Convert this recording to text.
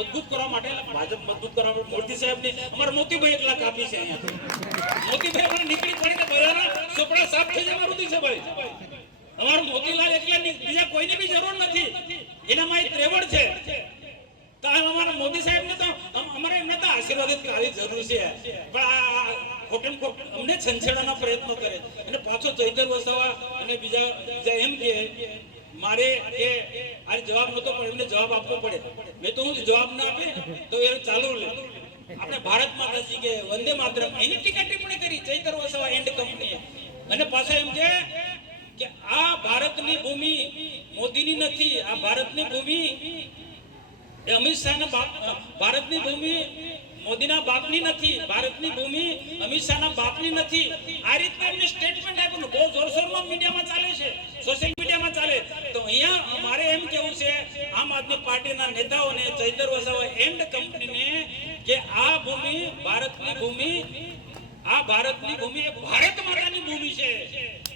મતલબ કરવા મોદી સાહેબની અમારા મોતીભાઈ એકલા કાપી છે અહીંયા. મોતીભાઈ પણ નીકળી પડીને બધાના ચોપડા સાફ થઈ જાય મારું છે ભાઈ અમારું મોતીલાલ એકલા બીજા કોઈને બી જરૂર નથી. એનામાં એક ત્રેવડ છે. તો અમારા મોદી સાહેબને તો અમારે એમને તો આશીર્વાદિત જ જરૂર છે. પણ આ- ખોટે ખોટ અમને છંછેડાના પ્રયત્નો કરે. અને પાછો ચૈતર વસાવા અને બીજા બીજા એમ કે, મારે એ આ જવાબ નહોતો પણ એમને જવાબ આપવો પડે. મેં તો હું જવાબ ના આપે, તો એ ચાલુ લે. આપણે ભારત માતાજી કે વંદે માતરમ. એની ટીકા ટિપ્પણી કરી, ચૈતર વસાવા એન્ડ કંપનીએ. અને પાછા એમ કે કે આ ભારતની ભૂમિ મોદીની નથી, આ ભારતની ભૂમિ એ અમિત શાહના બાપ, ભારતની ભૂમિ મોદીના બાપની નથી, ભારતની ભૂમિ અમિત શાહના બાપની નથી. આ રીતના એમને સ્ટેટમેન્ટ આપ્યું બહુ જોરશોરમાં મીડિયામાં ચાલે છે. સોશિયલ મીડિયામાં ચાલે તો અહીંયા મારે એમ કેવું છે આમ આદમી પાર્ટીના નેતાઓને ચૈતર વસાવા એન્ડ કંપનીને કે આ ભૂમિ, ભારતની ભૂમિ, આ ભારતની ભૂમિ એ ભારત